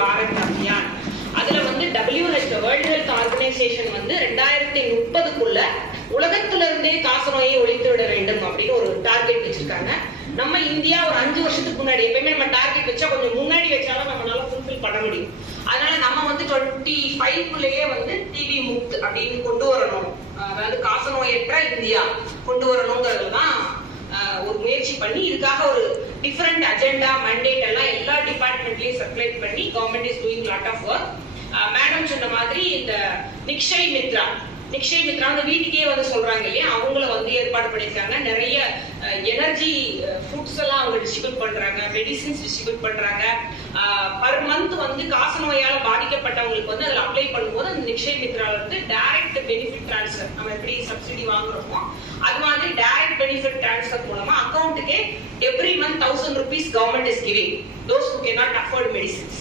பாரத் அபியான். அதுல வந்து WHO world health organisation வந்து 2030க்குள்ள உலகத்துல இருந்தே காசநோயை ஒழித்து விட வேண்டும் அப்படின்னு ஒரு டார்கெட் வச்சிருக்காங்க. நம்ம இந்தியா ஒரு 5 வருஷத்துக்கு முன்னாடி, எப்பயுமே நம்ம டார்கெட் வச்சா கொஞ்சம் முன்னாடி வச்சாலும் நம்மளால ஃபுல்ஃபில் பண்ண முடியும். அதனால நம்ம வந்து 25க்குள்ளேயே வந்து டிபி முக்த் அப்படின்னு கொண்டு வரணும், அதாவது காசநோயற்ற இந்தியா கொண்டு வரணுங்கிறது தான் ஒரு முயற்சி பண்ணி, இதுக்காக ஒரு டிஃபரெண்ட் அஜெண்டா மண்டேட் எல்லாம் எல்லா டிபார்ட்மெண்ட்லயும் சர்க்குலேட் பண்ணி government is doing lot of work. Madam சொன்ன மாதிரி இந்த நிக்ஷய் மித்ரா வந்து வீட்டுக்கே வந்து சொல்றாங்க இல்லையா, அவங்கள வந்து ஏற்பாடு பண்ணிருக்காங்க. நிறைய எனர்ஜி ஃபுட்ஸ் எல்லாம் அவங்க டிஸ்ட்ரிபியூட் பண்றாங்க, மெடிசின்ஸ் டிஸ்ட்ரிபியூட் பண்றாங்க. பர் மந்த் வந்து காசநோயால பாதிக்கப்பட்டவங்களுக்கு வந்து அதில் அப்ளை பண்ணும்போது அந்த நிக்ஷய் மித்ரால இருந்து டைரக்ட் பெனிஃபிட் டிரான்ஸ்ஃபர், நம்ம எப்படி சப்சிடி வாங்குறோமோ அது மாதிரி டைரக்ட் பெனிஃபிட் டிரான்ஸ்ஃபர் மூலமா அக்கௌண்ட்டுக்கே every month 1000 rupees government is giving those who can not afford medicines.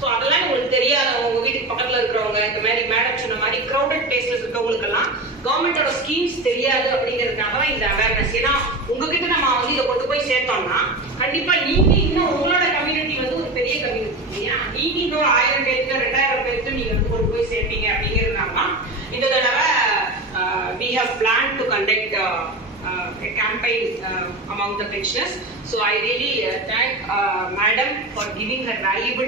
So அதெல்லாம் உங்களுக்கு தெரியாத, உங்க வீட்டுக்கு பக்கத்துல இருக்கிறவங்க, இந்த மாதிரி மேடம் சொன்ன மாதிரி கிரௌடட் பிளேஸ்ல இருக்கிறவங்களுக்கு எல்லாம் கவர்மெண்டோட ஸ்கீம்ஸ் தெரியாது அப்படிங்கிறதுக்காக தான் இந்த அவேர்னஸ். ஏன்னா உங்ககிட்ட நம்ம வந்து இதை கொண்டு போய் சேர்த்தோம்னா கண்டிப்பா நீங்க இன்னும் உங்களோட கம்யூனிட்டி வந்து ஒரு பெரிய கம்யூனிட்டி இல்லையா, நீங்க இன்னொரு 1000 பேருக்கு 2000 பேருக்கு நீங்க வந்து கொண்டு போய் சேர்ப்பீங்க அப்படிங்கிறதுனால இந்த தடவை we have planned to conduct a campaign among the pensioners. So I really thank madam for giving her valuable